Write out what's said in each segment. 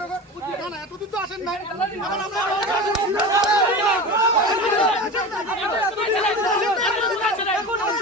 না না এতদিন তো আসেন নাই। এখন আমরা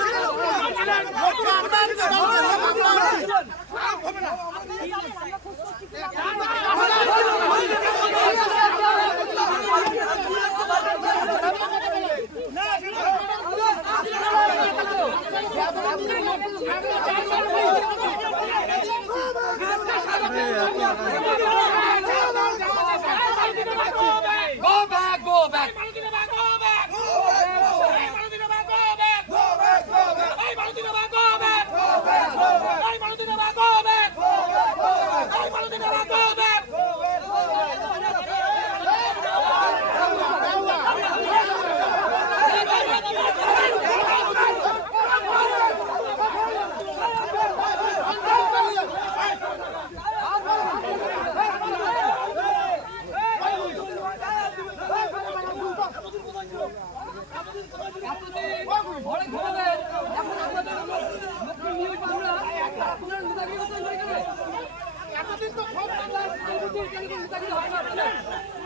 Go back, go back. অনেক ধন্যবাদ এখন আপনাদের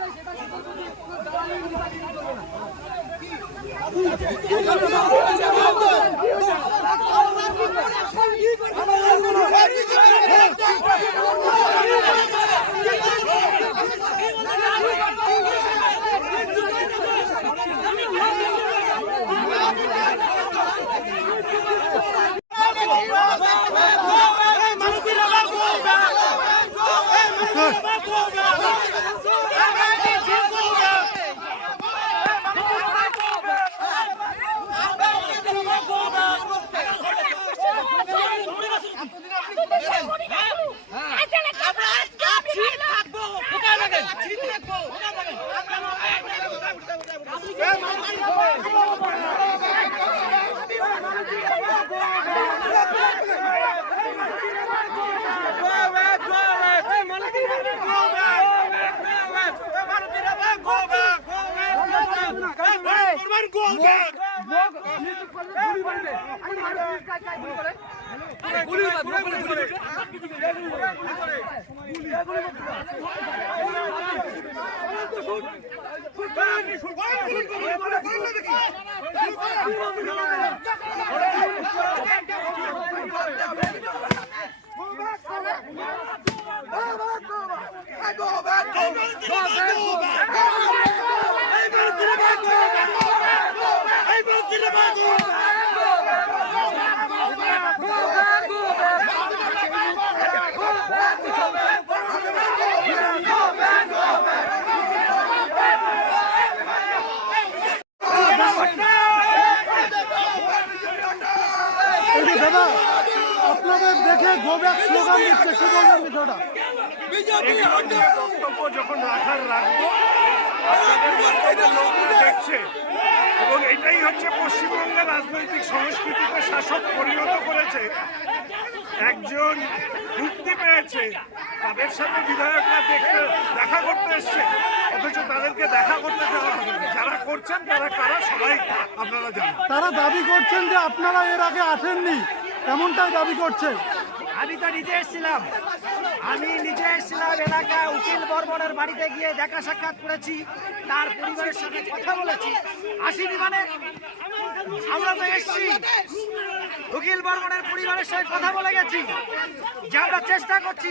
নতুন নিয়োগ আমরা আপনার নেতাগিরি হতে হবে এখানে এতদিন তো খুব নেতাগিরি হয় না আপনাদের আপনাদের সেটা সিদ্ধান্ত নিয়ে কোনো দালালি নেতাগিরি করবে না এই যে দাদা আপনাদের দেখে গো ব্যাক স্লোগান দিচ্ছে কি বলবেন বিষয়টা বক্তব্য যখন রাখার রাখব লোকরা দেখছে এবং এটাই হচ্ছে পশ্চিমবঙ্গের রাজনৈতিক সংস্কৃতিকে শাসক পরিণত করেছে। একজন মুক্তি পেয়েছে তাদের সাথে বিধায়করা দেখতে দেখা করতে এসছে, অথচ তাদেরকে দেখা করতে দেওয়া হবে। যারা করছেন তারা কারা, সবাই আপনারা জানেন তারা দাবি করছেন যে আপনারা এর আগে আসেননি, এমনটাই দাবি করছেন আমি তো নিজে এসেছিলাম আমি নিজে এসেছিলাম এলাকায় উকিল বর্মনের বাড়িতে গিয়ে দেখা সাক্ষাৎ করেছি তার পরিবারের সাথে কথা বলেছি আসিনি মানে আমরা তো এসছি উকিল বর্মনের পরিবারের সাথে কথা বলে গেছি যে আমরা চেষ্টা করছি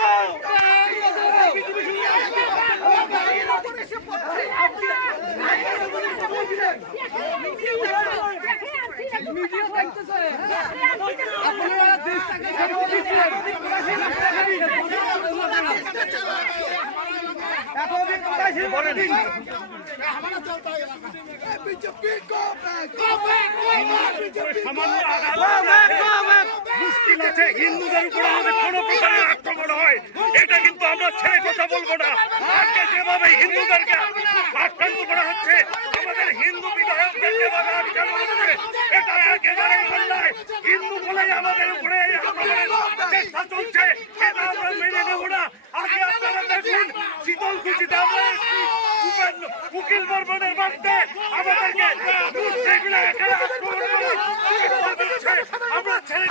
মুশকিল আছে হিন্দুদের উপর আমাদের কোনো প্রকারের আক্রমণ নয় এটা কিন্তু আমরা ছেড়ে কথা বলব না আজকে যেভাবে হিন্দুদেরকে আক্রান্ত করা হচ্ছে আমাদের হিন্দু বিধায়কদের যেভাবে আটকানো হচ্ছে এটা একেবারে অন্যায় হিন্দু বলেই আমাদের উপরে এই আক্রমণের চেষ্টা চলছে এটা আমরা মেনে নেব না আগে আপনারা দেখুন শীতলকুচিতে আমরা এসেছি, উপেন্দ্র উকিল বর্মনের বাড়িতে আমাদেরকে আমরা ছেড়ে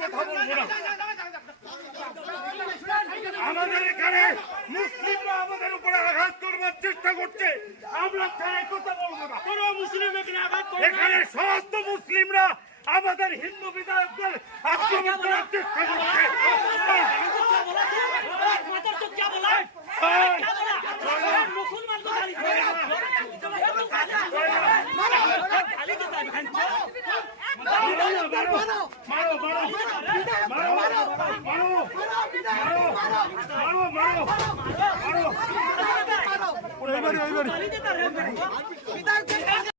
কথা বলব না আমাদের এখানে মুসলিমরা আমাদের উপরে আঘাত করবার চেষ্টা করছে। আমরা ছেড়ে কথা বলব না। কোনো মুসলিম এখানে আঘাত এখানে সমস্ত মুসলিমরা আমাদের হিন্দু বিধায়কদের আক্রমণ করার চেষ্টা করছে। মারো મારો મારો મારો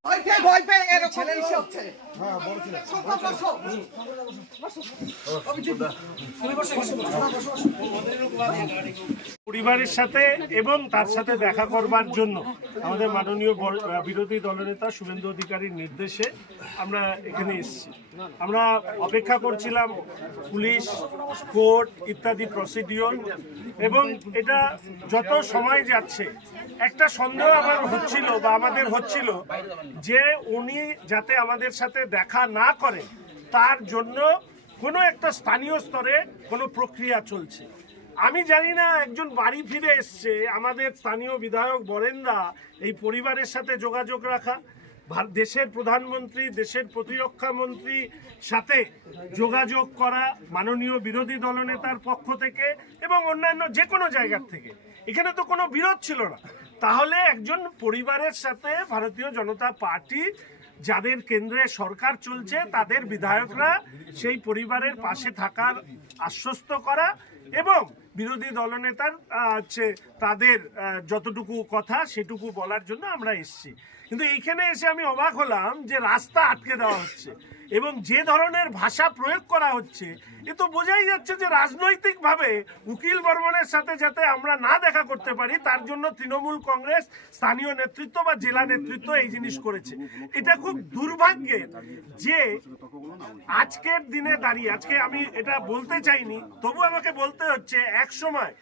ভয় পেয়ে ভয় পেয়ে এরকম হচ্ছে পরিবারের সাথে এবং তার সাথে দেখা করবার জন্য আমাদের মাননীয় বিরোধী দলনেতা শুভেন্দু অধিকারীর নির্দেশে আমরা এখানে এসেছি। আমরা অপেক্ষা করছিলাম পুলিশ কোর্ট ইত্যাদি প্রসিডিওর এবং এটা যত সময় যাচ্ছে একটা সন্দেহ আমার হচ্ছিল বা আমাদের হচ্ছিল যে উনি যাতে আমাদের সাথে দেখা না করে, তার জন্য কোনো একটা স্থানীয় স্তরে কোনো প্রক্রিয়া চলছে। আমি জানি না, একজন বাড়ি ফিরে এসছে, আমাদের স্থানীয় বিধায়ক বরেন্দা এই পরিবারের সাথে যোগাযোগ রাখা দেশের প্রধানমন্ত্রী, দেশের প্রতিরক্ষা মন্ত্রী সাথে যোগাযোগ করা মাননীয় বিরোধী দলনেতার পক্ষ থেকে এবং অন্যান্য যে কোনো জায়গার থেকে। এখানে তো কোনো বিরোধ ছিল না। তাহলে একজন পরিবারের সাথে ভারতীয় জনতা পার্টি, যাদের কেন্দ্রে সরকার চলছে, তাদের বিধায়করা সেই পরিবারের পাশে থাকার আশ্বস্ত করা এবং বিরোধী দলনেতার হচ্ছে তাদের যতটুকু কথা সেটুকু বলার জন্য আমরা এসেছি। কিন্তু এইখানে এসে আমি অবাক হলাম যে রাস্তা আটকে দেওয়া হচ্ছে এবং যে ধরনের ভাষা প্রয়োগ করা হচ্ছে, এ তো বোঝাই যাচ্ছে যে রাজনৈতিকভাবে উকিল বর্মনের সাথে যাতে আমরা না দেখা করতে পারি, তার জন্য তৃণমূল কংগ্রেস স্থানীয় নেতৃত্ব বা জেলা নেতৃত্ব এই জিনিস করেছে। এটা খুব দুর্ভাগ্যের যে আজকের দিনে দাঁড়িয়ে, আজকে আমি এটা বলতে চাইনি, তবু আমাকে বলতে হচ্ছে এক সময়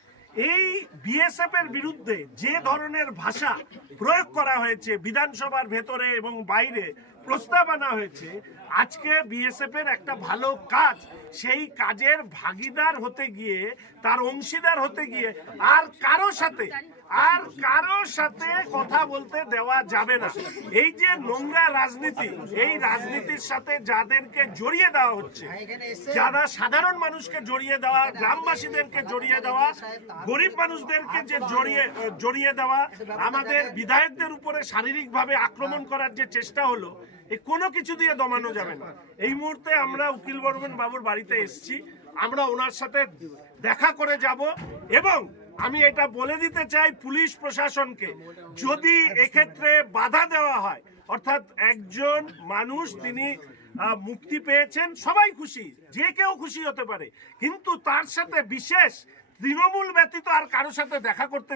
এই বিএসএফ এর বিরুদ্ধে যে ধরনের ভাষা প্রয়োগ করা হয়েছে বিধানসভার ভেতরে এবং বাইরে প্রস্তাব আনা হয়েছে আজকে বিএসএফ এর একটা ভালো কাজ, সেই কাজের ভাগিদার হতে গিয়ে, তার অংশীদার হতে গিয়ে আর কারও সাথে, আর কারও সাথে কথা বলতে দেওয়া যাবে না। এই যে নোংরা রাজনীতি, এই রাজনীতির সাথে যাদেরকে জড়িয়ে দেওয়া হচ্ছে, যারা সাধারণ মানুষকে জড়িয়ে দেওয়া, গ্রামবাসীদেরকে জড়িয়ে দেওয়া, গরিব মানুষদেরকে যে জড়িয়ে জড়িয়ে দেওয়া, আমাদের বিধায়কদের উপরে শারীরিকভাবে আক্রমণ করার যে চেষ্টা হলো এ কোনো কিছু দিয়ে দমানো যাবে না। এই মুহূর্তে আমরা উকিল বর্মন বাবুর বাড়িতে এসেছি। আমরা ওনার সাথে দেখা করে যাব এবং আমি এটা বলে দিতে চাই পুলিশ প্রশাসনকে, যদি এক্ষেত্রে বাধা দেওয়া হয়, অর্থাৎ একজন মানুষ তিনি মুক্তি পেয়েছেন, সবাই খুশি, যে কেউ খুশি হতে পারে। কিন্তু তার সাথে বিশেষ তৃণমূল ব্যতীত আর কারও সাথে দেখা করতে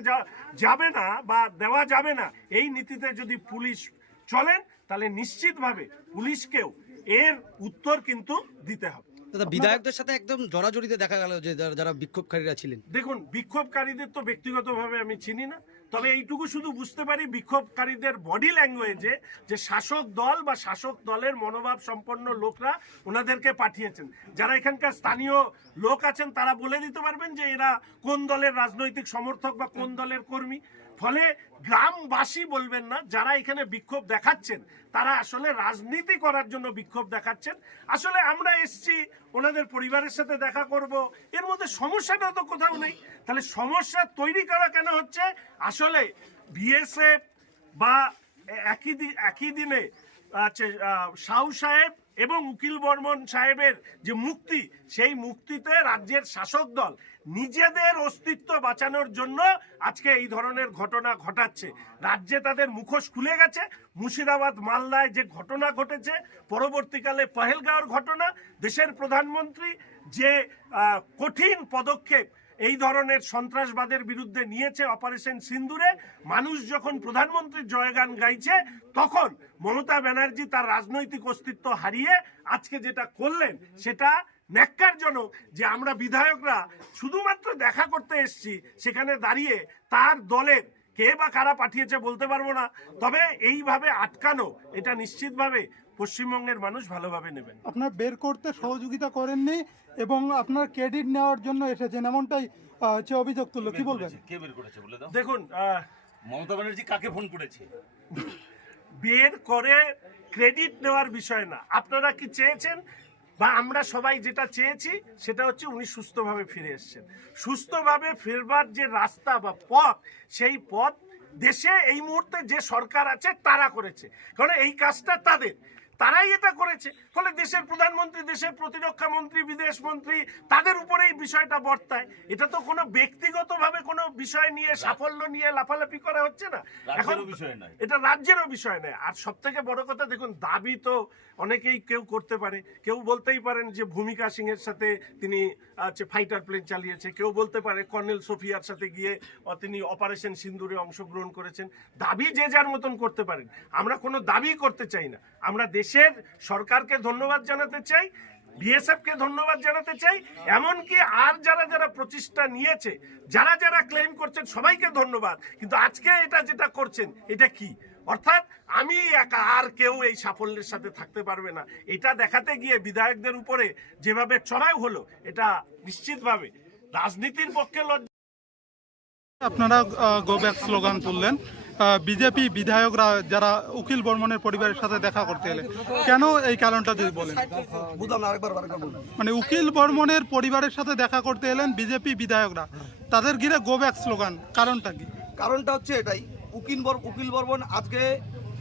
যাবে না বা দেওয়া যাবে না, এই নীতিতে যদি পুলিশ চলেন তাহলে নিশ্চিতভাবে পুলিশকেও এর উত্তর কিন্তু দিতে হবে। দাদা বিধায়কদের সাথে একদম জড়াজড়িতে দেখা গেল যে যারা- যারা বিক্ষোভকারীরা ছিলেন। দেখুন বিক্ষোভকারীদের তো ব্যক্তিগতভাবে আমি চিনি না তবে এইটুকু শুধু বুঝতে পারি বিক্ষোভকারীদের বডি ল্যাঙ্গুয়েজে যে শাসক দল বা শাসক দলের মনোভাব সম্পন্ন লোকরা ওনাদেরকে পাঠিয়েছেন। যারা এখানকার স্থানীয় লোক আছেন তারা বলে দিতে পারবেন যে এরা কোন দলের রাজনৈতিক সমর্থক বা কোন দলের কর্মী। ফলে গ্রামবাসী বলবেন না, যারা এখানে বিক্ষোভ দেখাচ্ছেন, তারা আসলে রাজনীতি করার জন্য বিক্ষোভ দেখাচ্ছেন। আসলে আমরা এসছি, ওনাদের পরিবারের সাথে দেখা করব, এর মধ্যে সমস্যাটা তো কোথাও নেই। তাহলে সমস্যা তৈরি করা কেন হচ্ছে? আসলে বিএসএফ বা একই একই দিনে আছে শাহু সাহেব এবং উকিল বর্মন সাহেবের যে মুক্তি, সেই মুক্তিতে রাজ্যের শাসক দল নিজেদের অস্তিত্ব বাঁচানোর জন্য আজকে এই ধরনের ঘটনা ঘটাচ্ছে। রাজ্যে তাদের মুখোশ খুলে গেছে। মুর্শিদাবাদ, মালদায় যে ঘটনা ঘটেছে, পরবর্তীকালে পহেলগাঁওর ঘটনা, দেশের প্রধানমন্ত্রী যে কঠিন পদক্ষেপ এই ধরনের সন্ত্রাসবাদের বিরুদ্ধে নিয়েছে অপারেশন সিন্দুরে, মানুষ যখন প্রধানমন্ত্রীর জয়গান গাইছে, তখন মমতা ব্যানার্জি তার রাজনৈতিক অস্তিত্ব হারিয়ে আজকে যেটা করলেন, সেটা ন্যাক্কারজনক যে আমরা বিধায়করা শুধুমাত্র দেখা করতে এসেছি সেখানে দাঁড়িয়ে তার দলের কে বা কারা পাঠিয়েছে বলতে পারব না। তবে এইভাবে আটকানো এটা নিশ্চিতভাবে পশ্চিমবঙ্গের মানুষ ভালোভাবে নেবেন। আপনার বের করতে সহযোগিতা করেননি এবং আপনার ক্রেডিট নেওয়ার জন্য এসেছেন এমনটাই হচ্ছে অভিযোগ তুললো। কি বলবেন? কে বের করেছে বলে দাও। দেখুন আহ, মমতা ব্যানার্জি কাকে ফোন করেছে? বের করে ক্রেডিট নেওয়ার বিষয় না। আপনারা কি চেয়েছেন বা আমরা সবাই যেটা চেয়েছি সেটা হচ্ছে উনি সুস্থভাবে ফিরে এসেছেন। সুস্থভাবে ফেরবার যে রাস্তা বা পথ সেই পথ দেশে এই মুহূর্তে যে সরকার আছে তারা করেছে। কারণ এই কাজটা তাদের। তারাই এটা করেছে। ফলে দেশের প্রধানমন্ত্রী দেশের প্রতিরক্ষা মন্ত্রী বিদেশ মন্ত্রী তাদের উপরে এই বিষয়টা বর্তায়। এটা তো কোনো ব্যক্তিগতভাবে কোনো বিষয় নিয়ে সাফল্য নিয়ে লাফালাফি করা হচ্ছে না। নয়। এটা রাজ্যেরও বিষয় নয়। আর সব থেকে বড় কথা দেখুন দাবি তো অনেকেই কেউ করতে পারে, কেউ বলতেই পারেন যে ভূমিকা সিং এর সাথে তিনি হচ্ছে ফাইটার প্লেন চালিয়েছে, কেউ বলতে পারে কর্নেল সোফিয়ার সাথে গিয়ে তিনি অপারেশন সিন্দুরে অংশগ্রহণ করেছেন। দাবি যে যার মতন করতে পারেন, আমরা কোনো দাবি করতে চাই না। আমরা দেশের সরকারকে ধন্যবাদ জানাতে চাই বিএসএফ কে ধন্যবাদ জানাতে চাই, এমনকি আর যারা যারা প্রতিষ্ঠা নিয়েছে, যারা যারা ক্লেম করছেন সবাইকে ধন্যবাদ। কিন্তু আজকে এটা যেটা করছেন, এটা কি? অর্থাৎ আমি একা আর কেউ এই সাফল্যের সাথে থাকতে পারবে না। এটা দেখাতে গিয়ে বিধায়কদের উপরে যেভাবে চড়াই হলো এটা নিশ্চিতভাবে রাজনীতির পক্ষে লজ্জা আপনারা গো ব্যাক স্লোগান তুললেন। বিজেপি বিধায়করা যারা উকিল বর্মনের পরিবারের সাথে দেখা করতে এলেন কেন এই কারণটা যদি বলেন? মানে উকিল বর্মনের পরিবারের সাথে দেখা করতে এলেন বিজেপি বিধায়করা। তাদের ঘিরে গো ব্যাক স্লোগান কারণটা কি? কারণটা হচ্ছে এটাই উকিল উকিল বর্মন আজকে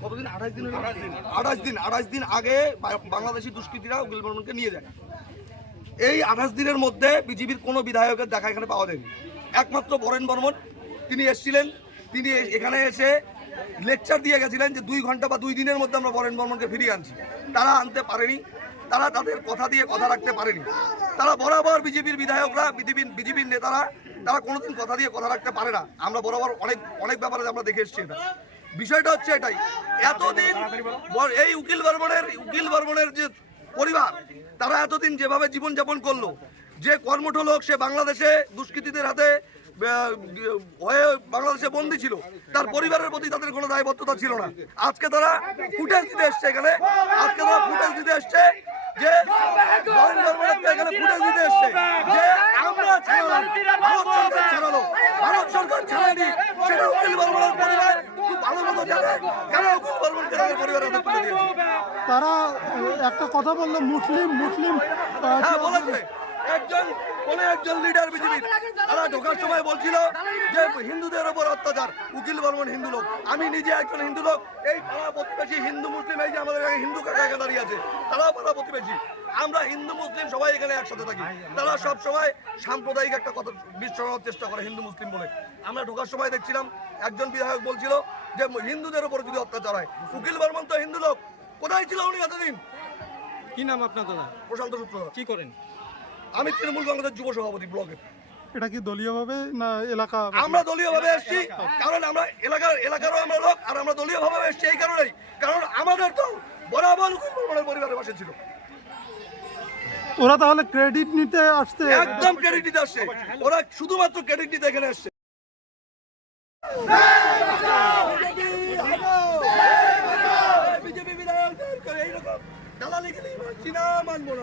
কতদিন? আঠাশ দিন আঠাশ দিন। আঠাশ দিন আগে বাংলাদেশি দুষ্কৃতীরা উকিল বর্মনকে নিয়ে যায়। এই আঠাশ দিনের মধ্যে বিজেপির কোনো বিধায়কের দেখা এখানে পাওয়া যায়নি। একমাত্র বরেন বর্মন তিনি এসেছিলেন তিনি এখানে এসে লেকচার দিয়ে গেছিলেন যে দুই ঘণ্টা বা দুই দিনের মধ্যে আমরা বরেন বর্মনকে ফিরিয়ে আনছি। তারা আনতে পারেনি তারা তাদের কথা দিয়ে কথা রাখতে পারেনি। তারা বরাবর বিজেপির বিধায়করা বিজেপির বিজেপির নেতারা তারা কোনোদিন কথা দিয়ে কথা রাখতে পারে না। আমরা বরাবর অনেক অনেক ব্যাপারে আমরা দেখে এসেছি এটা। বিষয়টা হচ্ছে এটাই। এতদিন এই উকিল বর্মনের উকিল বর্মনের যে পরিবার, তারা এতদিন যেভাবে জীবনযাপন করল, যে কর্মঠ লোক, সে বাংলাদেশে দুষ্কৃতীদের হাতে হয়ে বাংলাদেশে বন্দী ছিল, তার পরিবারের প্রতি তাদের কোনো দায়বদ্ধতা ছিল না। আজকে তারা ফুটেজ দিতে এসছে এখানে। আজকে তারা ফুটেজ দিতে এসছে। যে নরেন্দ্র মোদী এখানে ফুটে দিতে এসছে। যে আমরা ছাড়ালাম ভারত সরকার ছাড়ালো। ভারত সরকার ছাড়ায়নি। সেটা উকিল বর্মনের পরিবার খুব ভালো মতো জানে কেন উকিল বর্মনকে তাদের পরিবারের হাতে তুলে দিয়েছে। তারা একটা কথা বলল মুসলিম মুসলিম হ্যাঁ বলেছে। একজন কোন একজন লিডার বিজেপির। তারা ঢোকার সময় বলছিল যে হিন্দুদের ওপর অত্যাচার উকিল বর্মন হিন্দু লোক। আমি নিজে একজন হিন্দু লোক এই পাড়া প্রতিবেশী হিন্দু মুসলিম এই যে আমাদের হিন্দু কাকা দাঁড়িয়ে আছে তারাও পাড়া প্রতিবেশী। আমরা হিন্দু মুসলিম সবাই এখানে একসাথে থাকি। তারা সব সময় সাম্প্রদায়িক একটা কথা বিশ্বরানোর চেষ্টা করে হিন্দু মুসলিম বলে। আমরা ঢোকার সময় দেখছিলাম একজন বিধায়ক বলছিল যে হিন্দুদের ওপর যদি অত্যাচার হয় উকিল বর্মন তো হিন্দু লোক। কোথায় ছিল উনি এতদিন? কি নাম আপনার দাদা? প্রশান্ত সূত্র কি করেন? আমি তৃণমূল কংগ্রেসের যুব সভাপতি ব্লকের এটা কি দলীয়ভাবে না এলাকা? আমরা দলীয় ভাবে এসেছি কারণ আমরা এলাকার এলাকারও আমরা লোক আর আমরা দলীয় ভাবে এসেছি এই কারণেই। কারণ আমাদের তো বরাবর পরিবারের পাশে ছিল। ওরা তাহলে ক্রেডিট নিতে আসছে? একদম ক্রেডিট দিতে আসছে। ওরা শুধুমাত্র ক্রেডিট দিতে এখানে আসছে দালালি খেলে মানছি না মানবো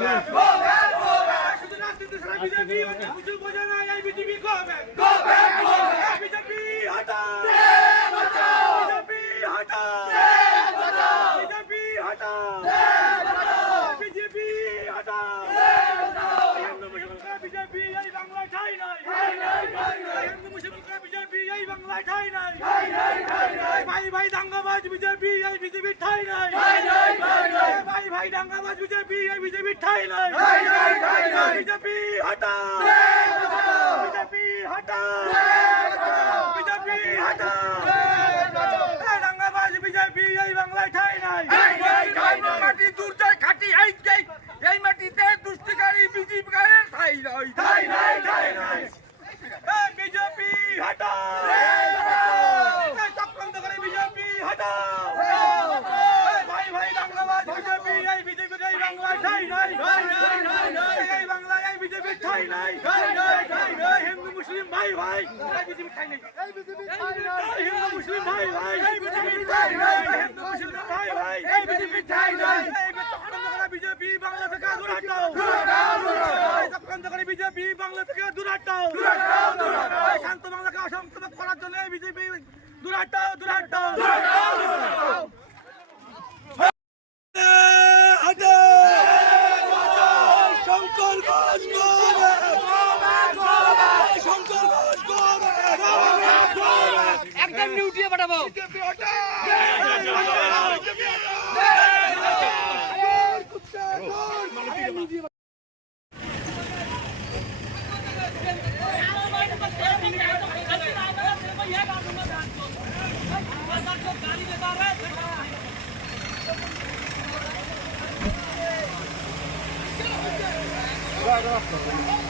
না বিজেপি হটাও। বিজেপি যাব Right after.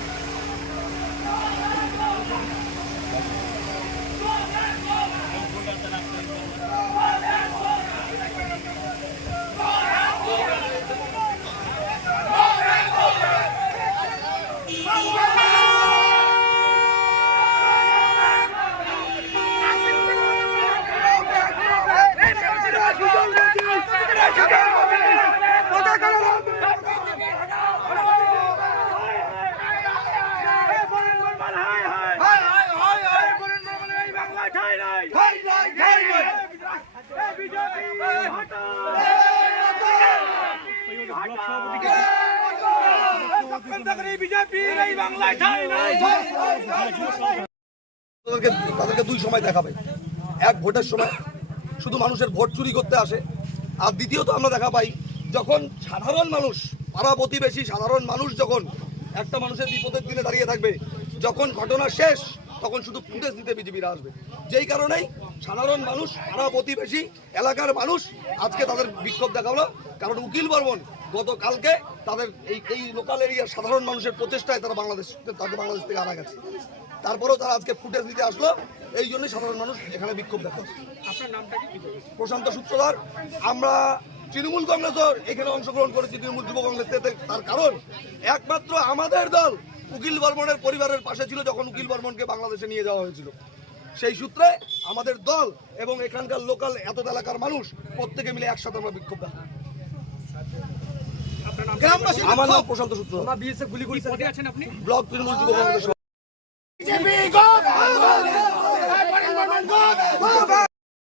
তাদেরকে দুই সময় দেখাবে। এক ভোটের সময় শুধু মানুষের ভোট চুরি করতে আসে, আর দ্বিতীয়ত আমরা দেখা পাই যখন সাধারণ মানুষ, পাড়া প্রতিবেশী সাধারণ মানুষ যখন একটা মানুষের বিপদের দিনে দাঁড়িয়ে থাকবে, যখন ঘটনা শেষ, তখন শুধু ফুটেজ দিতে বিজেপিরা আসবে। যেই কারণেই সাধারণ মানুষ, পাড়া প্রতিবেশী, এলাকার মানুষ আজকে তাদের বিক্ষোভ দেখাল কারণ উকিল বর্মন গতকালকে তাদের এই এই লোকাল এরিয়ার সাধারণ মানুষের প্রচেষ্টায় তারা বাংলাদেশ তাকে বাংলাদেশ থেকে আনা গেছে। তারপরেও তারা আজকে ফুটেজ দিতে আসলো। এই জন্যই সাধারণ মানুষ এখানে বিক্ষোভ দেখাচ্ছে। প্রশান্ত সূত্রধর। আমরা তৃণমূল কংগ্রেসও এখানে অংশগ্রহণ করেছি তৃণমূল যুব কংগ্রেস তার কারণ একমাত্র আমাদের দল উকিল বর্মনের পরিবারের পাশে ছিল যখন উকিল বর্মনকে বাংলাদেশে নিয়ে যাওয়া হয়েছিল। সেই সূত্রে আমাদের দল এবং এখানকার লোকাল এত এলাকার মানুষ প্রত্যেকে মিলে একসাথে আমরা বিক্ষোভ আমার নাম প্রশান্ত সূত্র। ব্লক তৃণমূল যুব কংগ্রেস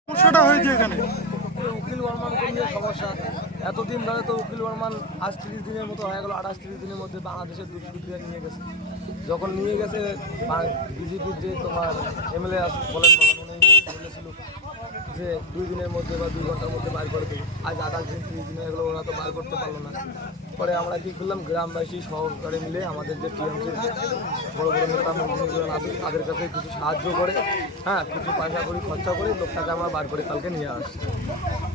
সমস্যাটা হয়েছে এখানে। উকিল বর্মানকে নিয়ে সমস্যা। এতদিন ধরে তো উকিল বর্মান আজ তিরিশ দিনের মতো হয়ে গেল আঠাশ তিরিশ দিনের মধ্যে বাংলাদেশের দুষ্কৃতীরা নিয়ে গেছে। যখন নিয়ে গেছে বিজেপির যে তোমার এমএলএ বলেন বলেছিল যে দুই দিনের মধ্যে বা দুই ঘণ্টার মধ্যে বার করে দেবো আজ আঠাশ দিন তিরিশ দিন হয়ে গেলো ওরা তো বার করতে পারল না। পরে আমরা কী করলাম, গ্রামবাসী সহকারে মিলে আমাদের যে টিএমসি বড় বড় নেতা মন্ত্রীগুলো আছে, তাদের কাছে কিছু সাহায্য করে হ্যাঁ কিছু পয়সা করি, খরচা করে লোকটাকে আমরা বার করে কালকে নিয়ে আসছি।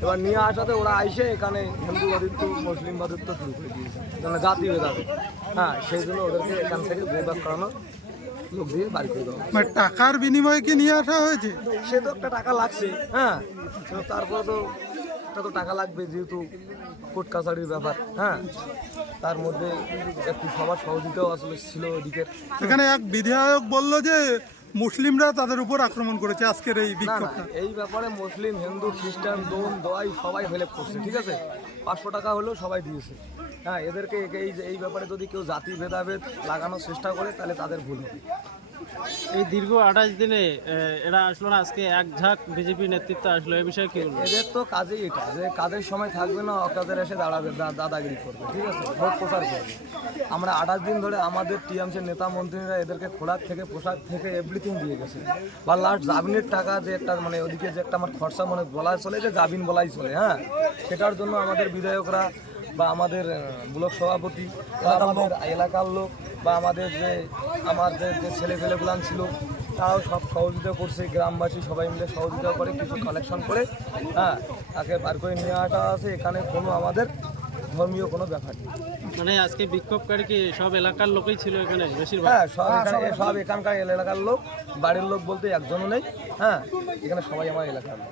এবার নিয়ে আসাতে ওরা আইসে এখানে হিন্দু বাদিত্ব মুসলিম বাদিত্ব শুরু করে দিয়েছে। জাতি ভেদাবে হ্যাঁ সেই জন্য ওদেরকে এখান থেকে বেবাক করানো লোক দিয়ে বাড়ি করে দেওয়া মানে টাকার বিনিময়ে কি নিয়ে আসা হয়েছে? সে তো একটা টাকা লাগছে হ্যাঁ। তো তারপরে তো একটা তো টাকা লাগবে যেহেতু কোর্ট কাছারির ব্যাপার হ্যাঁ। তার মধ্যে একটু সবার সহযোগিতাও আসলে ছিল ওদিকের এখানে এক বিধায়ক বলল যে মুসলিমরা তাদের উপর আক্রমণ করেছে আজকের এই বিক্ষোভটা। এই ব্যাপারে মুসলিম হিন্দু খ্রিস্টান দোন দোয়াই সবাই হেল্প করছে ঠিক আছে? পাঁচশো টাকা হলেও সবাই দিয়েছে। হ্যাঁ এদেরকে এই যে এই ব্যাপারে যদি কেউ জাতি ভেদাভেদ লাগানোর চেষ্টা করে তাহলে তাদের ভুল হবে। এই দীর্ঘ আঠাশ দিনে এরা আসলো না আজকে এক ঝাঁক বিজেপি নেতৃত্ব আসলো এই বিষয়ে কি এদের তো কাজেই এটা যে কাজের সময় থাকবে না অকাজের এসে দাঁড়াবে দাদাগিরি করবে ঠিক আছে? ভোট প্রচার করবে। আমরা আঠাশ দিন ধরে আমাদের টিএমসির নেতা মন্ত্রীরা এদেরকে খোরাক থেকে পোশাক থেকে এভরিথিং দিয়ে গেছে। বা লাস্ট জামিনের টাকা যে একটা মানে ওদিকে যে একটা আমার খরচা মানে বলা চলে যে জামিন বলাই চলে হ্যাঁ? সেটার জন্য আমাদের বিধায়করা বা আমাদের ব্লক সভাপতি বা আমাদের এলাকার লোক বা আমাদের যে আমাদের যে ছেলে পেলেগুলান ছিল তারাও সব সহযোগিতা করছে গ্রামবাসী সবাই মিলে সহযোগিতা করে কিছু কালেকশন করে হ্যাঁ তাকে বার করে নিয়ে আসা আছে এখানে কোনো আমাদের ধর্মীয় কোনো ব্যাপার নেই। মানে আজকে বিক্ষোভকারী কি সব এলাকার লোকই ছিল এখানে বেশিরভাগ? হ্যাঁ সব এখানে সব এখানকার এলাকার লোক বাড়ির লোক বলতে একজনও নেই হ্যাঁ এখানে সবাই আমার এলাকার লোক।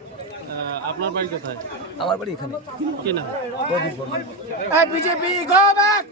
আপনার বাড়ি কোথায়? আমার বাড়ি এখানে। কি নাম? BJP go back